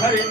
Hari